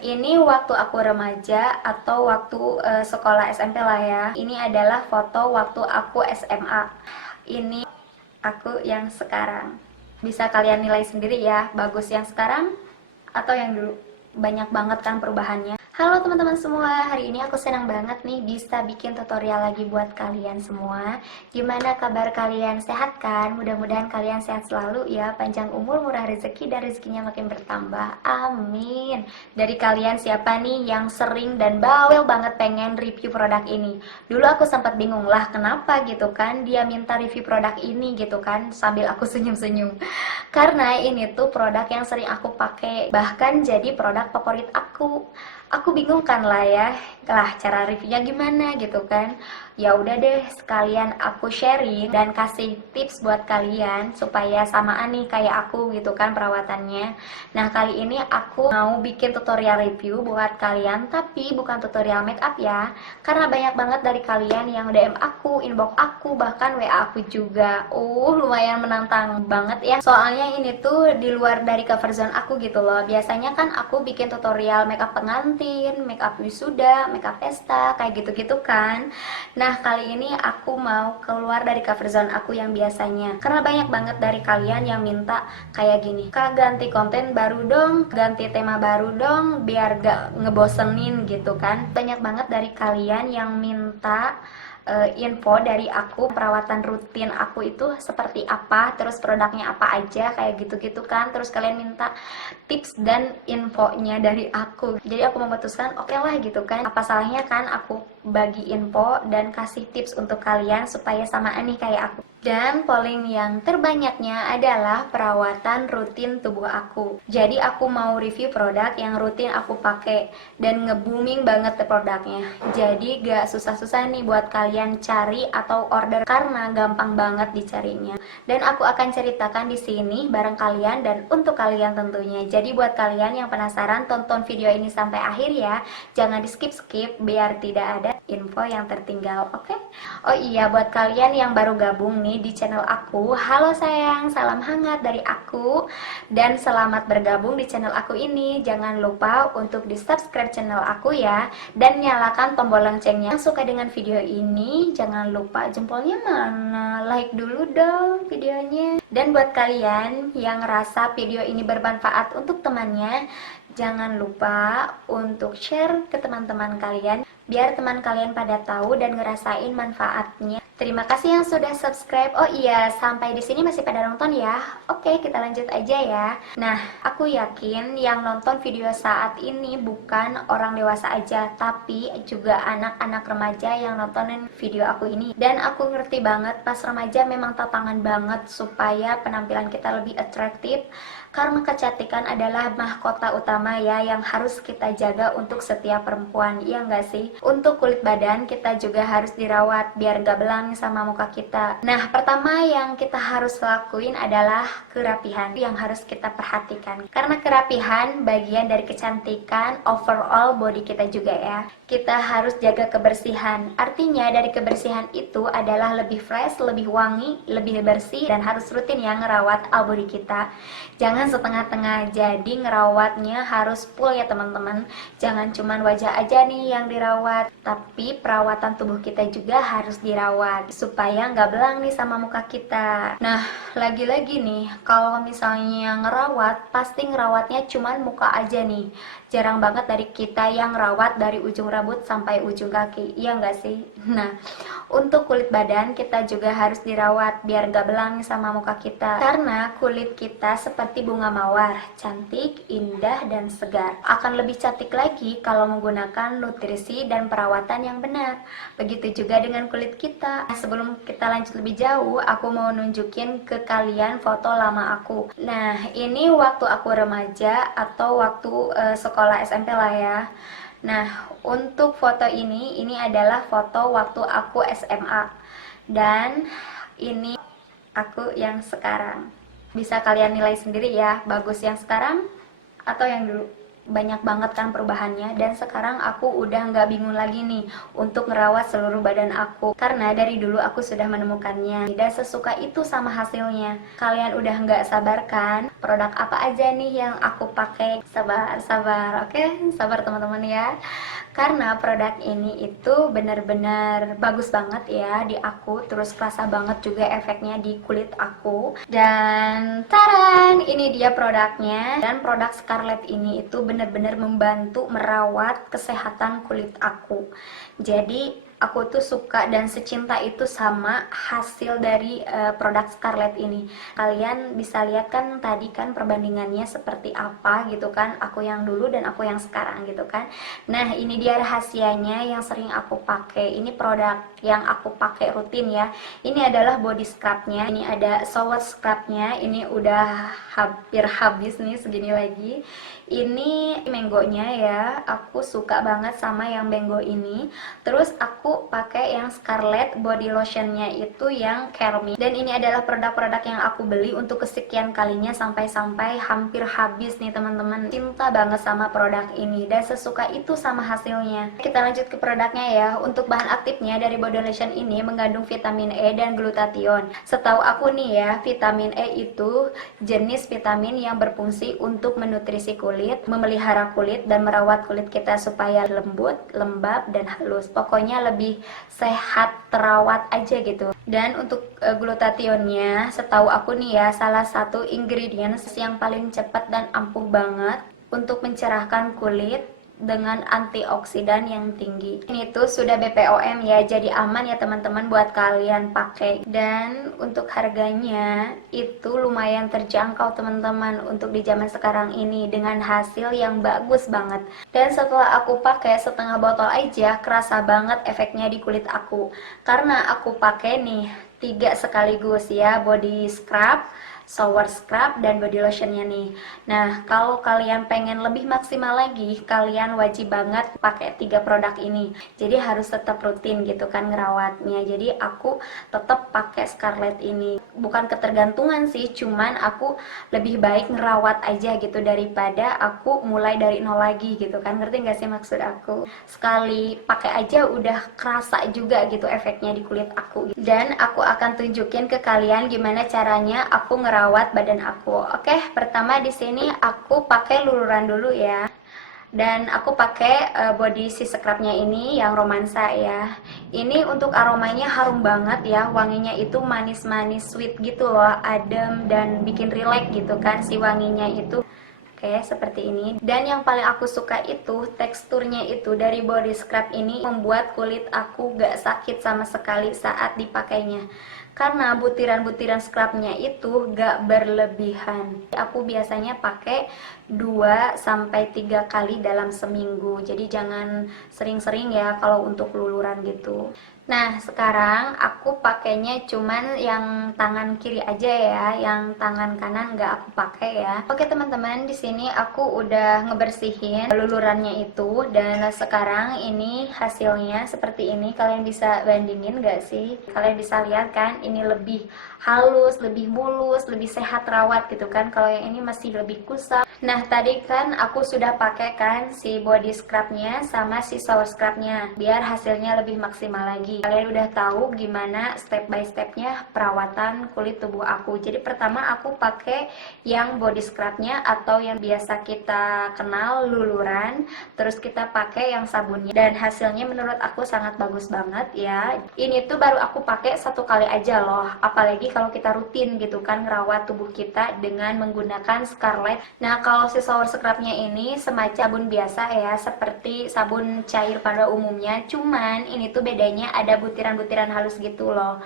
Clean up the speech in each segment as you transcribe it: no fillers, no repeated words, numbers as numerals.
ini waktu aku remaja atau waktu sekolah SMP lah ya. Ini adalah foto waktu aku SMA. Ini aku yang sekarang. Bisa kalian nilai sendiri ya, bagus yang sekarang atau yang dulu. Banyak banget kan perubahannya. Halo teman-teman semua, hari ini aku senang banget nih bisa bikin tutorial lagi buat kalian semua. Gimana kabar kalian, sehat kan? Mudah-mudahan kalian sehat selalu ya, panjang umur, murah rezeki, dan rezekinya makin bertambah, amin. Dari kalian siapa nih yang sering dan bawel banget pengen review produk ini? Dulu aku sempat bingung lah, kenapa gitu kan dia minta review produk ini gitu kan, sambil aku senyum-senyum. Karena ini tuh produk yang sering aku pakai, bahkan jadi produk favorit aku. Aku bingung kan lah ya, cara reviewnya gimana gitu kan. Ya udah deh, sekalian aku sharing dan kasih tips buat kalian supaya samaan nih kayak aku gitu kan perawatannya. Nah, kali ini aku mau bikin tutorial review buat kalian, tapi bukan tutorial make up ya. Karena banyak banget dari kalian yang DM aku, inbox aku, bahkan WA aku juga. Lumayan menantang banget ya. Soalnya ini tuh di luar dari cover zone aku gitu loh. Biasanya kan aku bikin tutorial make up pengantin, make up wisuda, make up pesta, kayak gitu-gitu kan. Nah, kali ini aku mau keluar dari cover zone aku yang biasanya. Karena banyak banget dari kalian yang minta kayak gini, Kak, ganti konten baru dong, ganti tema baru dong, biar gak ngebosenin gitu kan. Banyak banget dari kalian yang minta info dari aku, perawatan rutin aku itu seperti apa, terus produknya apa aja, kayak gitu-gitu kan. Terus kalian minta tips dan infonya dari aku. Jadi aku memutuskan oke lah gitu kan, apa salahnya kan aku bagi info dan kasih tips untuk kalian supaya samaan nih kayak aku. Dan polling yang terbanyaknya adalah perawatan rutin tubuh aku. Jadi aku mau review produk yang rutin aku pakai dan nge-booming banget produknya. Jadi gak susah-susah nih buat kalian cari atau order karena gampang banget dicarinya. Dan aku akan ceritakan di sini bareng kalian dan untuk kalian tentunya. Jadi buat kalian yang penasaran, tonton video ini sampai akhir ya. Jangan di skip-skip biar tidak ada info yang tertinggal, oke? Oh iya, buat kalian yang baru gabung nih di channel aku, halo sayang, salam hangat dari aku, dan selamat bergabung di channel aku ini. Jangan lupa untuk di subscribe channel aku ya, dan nyalakan tombol loncengnya. Yang suka dengan video ini, jangan lupa jempolnya mana, like dulu dong videonya. Dan buat kalian yang ngerasa video ini bermanfaat untuk temannya, jangan lupa untuk share ke teman-teman kalian biar teman kalian pada tahu dan ngerasain manfaatnya. Terima kasih yang sudah subscribe. Oh iya, sampai di sini masih pada nonton ya. Oke, kita lanjut aja ya. Nah, aku yakin yang nonton video saat ini bukan orang dewasa aja, tapi juga anak-anak remaja yang nontonin video aku ini. Dan aku ngerti banget, pas remaja memang tantangan banget supaya penampilan kita lebih atraktif. Karena kecantikan adalah mahkota utama ya yang harus kita jaga untuk setiap perempuan, iya nggak sih? Untuk kulit badan kita juga harus dirawat biar nggak belang sama muka kita. Nah, pertama yang kita harus lakuin adalah kerapihan yang harus kita perhatikan. Karena kerapihan bagian dari kecantikan overall body kita juga ya. Kita harus jaga kebersihan. Artinya dari kebersihan itu adalah lebih fresh, lebih wangi, lebih bersih, dan harus rutin ya ngerawat all body kita. Jangan setengah-tengah, jadi ngerawatnya harus full ya teman-teman. Jangan cuman wajah aja nih yang dirawat, tapi perawatan tubuh kita juga harus dirawat supaya nggak belang nih sama muka kita. Nah, lagi-lagi nih, kalau misalnya ngerawat, pasti ngerawatnya cuman muka aja nih. Jarang banget dari kita yang ngerawat dari ujung rambut sampai ujung kaki, iya nggak sih? Nah, untuk kulit badan kita juga harus dirawat biar nggak belang sama muka kita. Karena kulit kita seperti bunga mawar, cantik, indah, dan segar. Akan lebih cantik lagi kalau menggunakan nutrisi dan perawatan yang benar. Begitu juga dengan kulit kita. Sebelum kita lanjut lebih jauh, aku mau nunjukin ke kalian foto lama aku. Nah, ini waktu aku remaja atau waktu sekolah SMP lah ya. Nah, untuk foto ini adalah foto waktu aku SMA. Dan ini aku yang sekarang. Bisa kalian nilai sendiri ya, bagus yang sekarang atau yang dulu. banyak banget kan perubahannya, dan sekarang aku udah nggak bingung lagi nih untuk ngerawat seluruh badan aku karena dari dulu aku sudah menemukannya dan sesuka itu sama hasilnya. Kalian udah nggak sabar kan produk apa aja nih yang aku pakai? Sabar, oke, sabar teman-teman ya, karena produk ini itu benar-benar bagus banget ya di aku, terus kerasa banget juga efeknya di kulit aku. Dan taran, ini dia produknya. Dan produk Scarlett ini itu benar-benar membantu merawat kesehatan kulit aku. Jadi aku tuh suka dan secinta itu sama hasil dari produk Scarlett ini. Kalian bisa lihat kan tadi kan perbandingannya seperti apa gitu kan, aku yang dulu dan aku yang sekarang gitu kan. Nah, ini dia rahasianya yang sering aku pakai. Ini produk yang aku pakai rutin ya. Ini adalah body scrubnya, ini ada shower scrubnya, ini udah hampir habis nih, segini lagi. Ini mangonya ya, aku suka banget sama yang mango ini. Terus aku pakai yang Scarlett body lotionnya itu yang Care Me. Dan ini adalah produk-produk yang aku beli untuk kesekian kalinya sampai-sampai hampir habis nih teman-teman. Cinta banget sama produk ini dan sesuka itu sama hasilnya. Kita lanjut ke produknya ya. Untuk bahan aktifnya dari body lotion ini mengandung vitamin E dan glutathione. Setahu aku nih ya, vitamin E itu jenis vitamin yang berfungsi untuk menutrisi kulit, memelihara kulit, dan merawat kulit kita supaya lembut, lembab, dan halus. Pokoknya lebih sehat, terawat aja gitu. Dan untuk glutathione-nya, setahu aku nih ya, salah satu ingredients yang paling cepat dan ampuh banget untuk mencerahkan kulit dengan antioksidan yang tinggi. Ini tuh sudah BPOM ya, jadi aman ya teman-teman buat kalian pakai. Dan untuk harganya itu lumayan terjangkau teman-teman untuk di zaman sekarang ini dengan hasil yang bagus banget. Dan setelah aku pakai setengah botol aja, kerasa banget efeknya di kulit aku. Karena aku pakai nih 3 sekaligus ya, body scrub, shower scrub, dan body lotionnya nih. Nah, kalau kalian pengen lebih maksimal lagi, kalian wajib banget pakai 3 produk ini. Jadi harus tetap rutin gitu kan ngerawatnya. Jadi aku tetap pakai Scarlett ini. Bukan ketergantungan sih, cuman aku lebih baik ngerawat aja gitu daripada aku mulai dari nol lagi gitu kan. Ngerti gak sih maksud aku? Sekali pakai aja udah kerasa juga gitu efeknya di kulit aku. Dan aku akan tunjukin ke kalian gimana caranya aku ngerawat badan aku. Oke, pertama di sini aku pakai luluran dulu ya. Dan aku pakai body scrubnya ini yang romansa ya. Ini untuk aromanya harum banget ya, wanginya itu manis-manis sweet gitu loh, adem dan bikin relax gitu kan si wanginya itu. Oke, seperti ini. Dan yang paling aku suka itu teksturnya itu dari body scrub ini membuat kulit aku gak sakit sama sekali saat dipakainya. Karena butiran-butiran scrubnya itu gak berlebihan. Aku biasanya pakai 2-3 kali dalam seminggu. Jadi jangan sering-sering ya kalau untuk luluran gitu. Nah, sekarang aku pakainya cuman yang tangan kiri aja ya, yang tangan kanan nggak aku pakai ya. Oke teman-teman, di sini aku udah ngebersihin lulurannya itu, dan sekarang ini hasilnya seperti ini. Kalian bisa bandingin nggak sih? Kalian bisa lihat kan, ini lebih halus, lebih mulus, lebih sehat rawat gitu kan. Kalau yang ini masih lebih kusam. Nah, tadi kan aku sudah pakai kan si body scrubnya sama si shower scrubnya, biar hasilnya lebih maksimal lagi. Kalian udah tahu gimana step by stepnya perawatan kulit tubuh aku. Jadi pertama aku pakai yang body scrubnya atau yang biasa kita kenal luluran, terus kita pakai yang sabunnya, dan hasilnya menurut aku sangat bagus banget ya. Ini tuh baru aku pakai 1 kali aja loh, apalagi kalau kita rutin gitu kan ngerawat tubuh kita dengan menggunakan Scarlett. Nah, kalau si shower scrubnya ini semacam sabun biasa ya, seperti sabun cair pada umumnya, cuman ini tuh bedanya ada butiran-butiran halus gitu loh,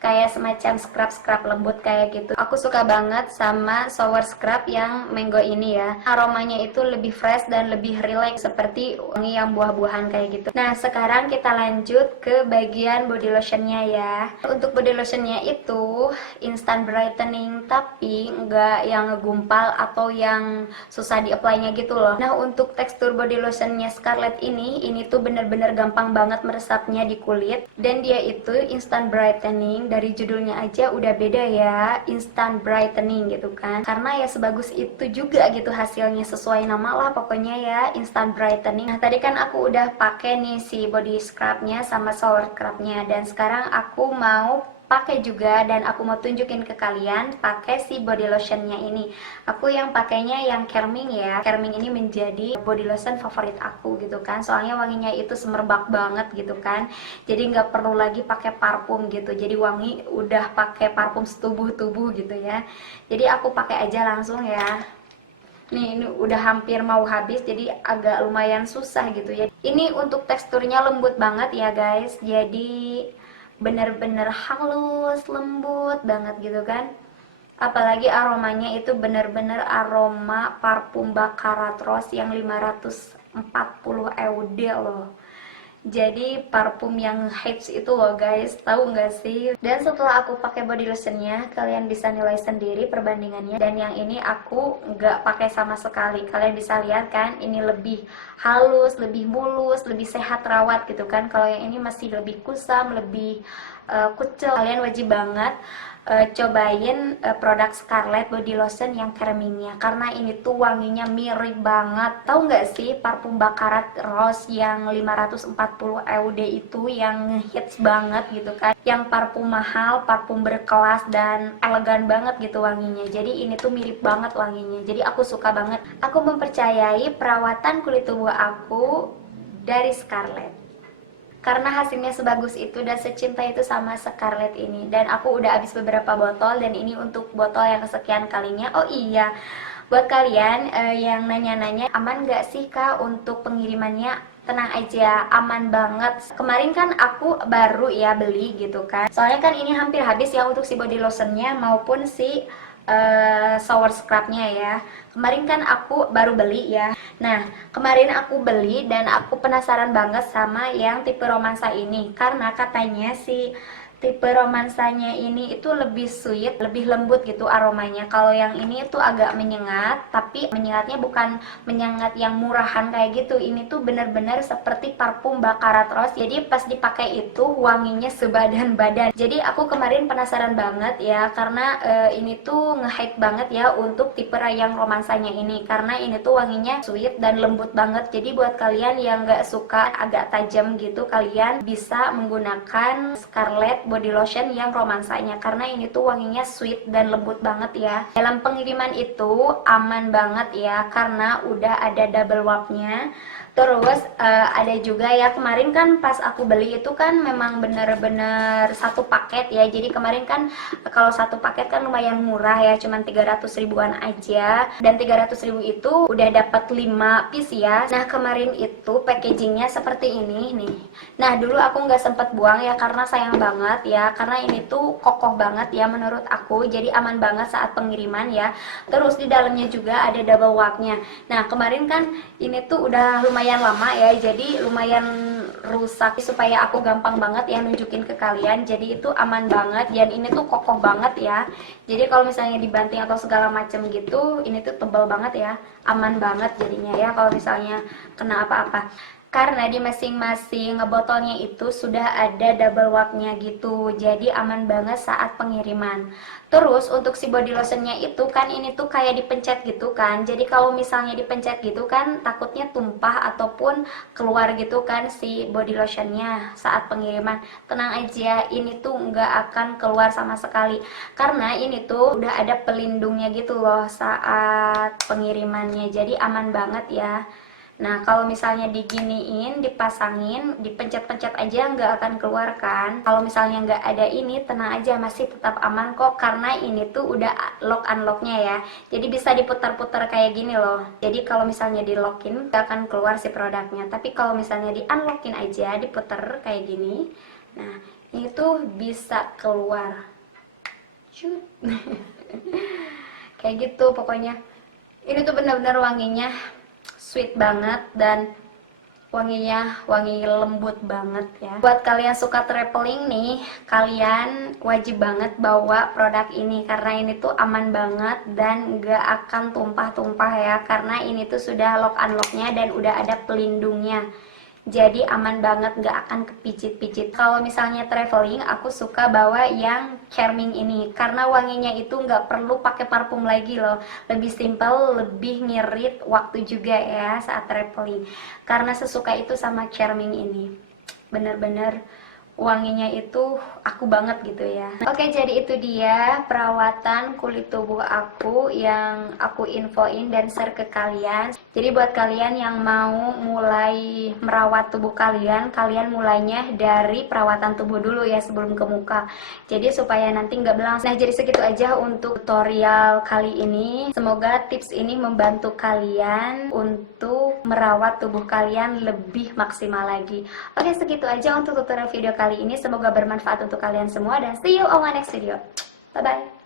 kayak semacam scrub lembut kayak gitu. Aku suka banget sama shower scrub yang mango ini ya. Aromanya itu lebih fresh dan lebih relax seperti wangi yang buah-buahan kayak gitu. Nah, sekarang kita lanjut ke bagian body lotionnya ya. Untuk body lotionnya itu instant brightening, tapi nggak yang ngegumpal atau yang susah di-apply-nya gitu loh. Nah, untuk tekstur body lotionnya Scarlett ini tuh bener-bener gampang banget meresapnya di kulit, dan dia itu instant brightening dari judulnya aja udah beda ya, instant brightening gitu kan. Karena ya sebagus itu juga gitu hasilnya, sesuai nama lah pokoknya ya, instant brightening. Nah tadi kan aku udah pakai nih si body scrubnya sama shower scrubnya, dan sekarang aku mau pakai juga, dan aku mau tunjukin ke kalian pakai si body lotionnya ini. Aku yang pakainya yang Kerming ya. Kerming ini menjadi body lotion favorit aku gitu kan, soalnya wanginya itu semerbak banget gitu kan. Jadi nggak perlu lagi pakai parfum gitu, jadi wangi udah pakai parfum setubuh-tubuh gitu ya. Jadi aku pakai aja langsung ya. Nih, ini udah hampir mau habis, jadi agak lumayan susah gitu ya. Ini untuk teksturnya lembut banget ya guys, jadi bener-bener halus, lembut banget gitu kan. Apalagi aromanya itu bener-bener aroma parfum Baccarat Rose yang 540 EUD loh. Jadi parfum yang hits itu loh guys, tahu nggak sih? Dan setelah aku pakai body lotionnya, kalian bisa nilai sendiri perbandingannya. Dan yang ini aku nggak pakai sama sekali. Kalian bisa lihat kan, ini lebih halus, lebih mulus, lebih sehat rawat gitu kan. Kalau yang ini masih lebih kusam, lebih kucel. Kalian wajib banget cobain produk Scarlett body lotion yang Kermingnya, karena ini tuh wanginya mirip banget. Tahu nggak sih parfum Baccarat Rose yang 540 EUD itu yang hits banget gitu kan, yang parfum mahal, parfum berkelas dan elegan banget gitu wanginya. Jadi ini tuh mirip banget wanginya, jadi aku suka banget. Aku mempercayai perawatan kulit tubuh aku dari Scarlett, karena hasilnya sebagus itu dan secinta itu sama Scarlett ini. Dan aku udah habis beberapa botol, dan ini untuk botol yang kesekian kalinya. Oh iya, buat kalian yang nanya-nanya aman gak sih kak untuk pengirimannya, tenang aja, aman banget. Kemarin kan aku baru ya beli gitu kan, soalnya kan ini hampir habis ya untuk si body lotionnya maupun si shower scrubnya ya. Kemarin kan aku baru beli ya. Nah kemarin aku beli dan aku penasaran banget sama yang tipe romansa ini, karena katanya si tipe romansanya ini itu lebih sweet, lebih lembut gitu aromanya. Kalau yang ini tuh agak menyengat, tapi menyengatnya bukan menyengat yang murahan kayak gitu. Ini tuh bener-bener seperti parfum Baccarat Rose, jadi pas dipakai itu wanginya sebadan badan. Jadi aku kemarin penasaran banget ya, karena ini tuh nge-hype banget ya untuk tipe yang romansanya ini, karena ini tuh wanginya sweet dan lembut banget. Jadi buat kalian yang gak suka agak tajam gitu, kalian bisa menggunakan Scarlett body lotion yang romansanya, karena ini tuh wanginya sweet dan lembut banget ya. Dalam pengiriman itu aman banget ya, karena udah ada double wattnya. Terus ada juga ya, kemarin kan pas aku beli itu kan memang bener-bener satu paket ya. Jadi kemarin kan kalau satu paket kan lumayan murah ya, cuman 300 ribuan aja. Dan 300 ribu itu udah dapat 5 piece ya. Nah kemarin itu packagingnya seperti ini nih. Nah dulu aku nggak sempet buang ya, karena sayang banget ya, karena ini tuh kokoh banget ya menurut aku. Jadi aman banget saat pengiriman ya. Terus di dalamnya juga ada double wattnya. Nah kemarin kan ini tuh udah lumayan lama ya, jadi lumayan rusak. Supaya aku gampang banget ya nunjukin ke kalian, jadi itu aman banget dan ini tuh kokoh banget ya. Jadi kalau misalnya dibanting atau segala macam gitu, ini tuh tebal banget ya, aman banget jadinya ya kalau misalnya kena apa-apa. Karena di masing-masing botolnya itu sudah ada double wattnya gitu, jadi aman banget saat pengiriman. Terus untuk si body lotionnya itu kan ini tuh kayak dipencet gitu kan, jadi kalau misalnya dipencet gitu kan takutnya tumpah ataupun keluar gitu kan si body lotionnya saat pengiriman. Tenang aja, ini tuh nggak akan keluar sama sekali, karena ini tuh udah ada pelindungnya gitu loh saat pengirimannya, jadi aman banget ya. Nah kalau misalnya diginiin, dipasangin, dipencet-pencet aja nggak akan keluar kan. Kalau misalnya nggak ada ini, tenang aja, masih tetap aman kok, karena ini tuh udah lock unlocknya ya. Jadi bisa diputar-putar kayak gini loh. Jadi kalau misalnya di lockin nggak akan keluar si produknya. Tapi kalau misalnya di unlockin aja, diputar kayak gini, nah ini tuh bisa keluar. Cut. Kayak gitu pokoknya. Ini tuh benar-benar wanginya sweet banget dan wanginya wangi lembut banget ya. Buat kalian suka traveling nih, kalian wajib banget bawa produk ini, karena ini tuh aman banget dan gak akan tumpah-tumpah ya, karena ini tuh sudah lock unlocknya dan udah ada pelindungnya. jadi aman banget, nggak akan kepicit-picit. Kalau misalnya traveling, aku suka bawa yang Charming ini karena wanginya itu nggak perlu pakai parfum lagi loh, lebih simple, lebih ngirit waktu juga ya saat traveling, karena sesuka itu sama Charming ini. Bener-bener wanginya itu aku banget gitu ya. Oke, jadi itu dia perawatan kulit tubuh aku yang aku infoin dan share ke kalian. Jadi buat kalian yang mau mulai merawat tubuh kalian, kalian mulainya dari perawatan tubuh dulu ya sebelum ke muka. Jadi supaya nanti nggak belang. Nah, jadi segitu aja untuk tutorial kali ini. Semoga tips ini membantu kalian untuk merawat tubuh kalian lebih maksimal lagi. Oke, segitu aja untuk tutorial video kali ini. Semoga bermanfaat untuk kalian semua dan see you on my next video. Bye bye.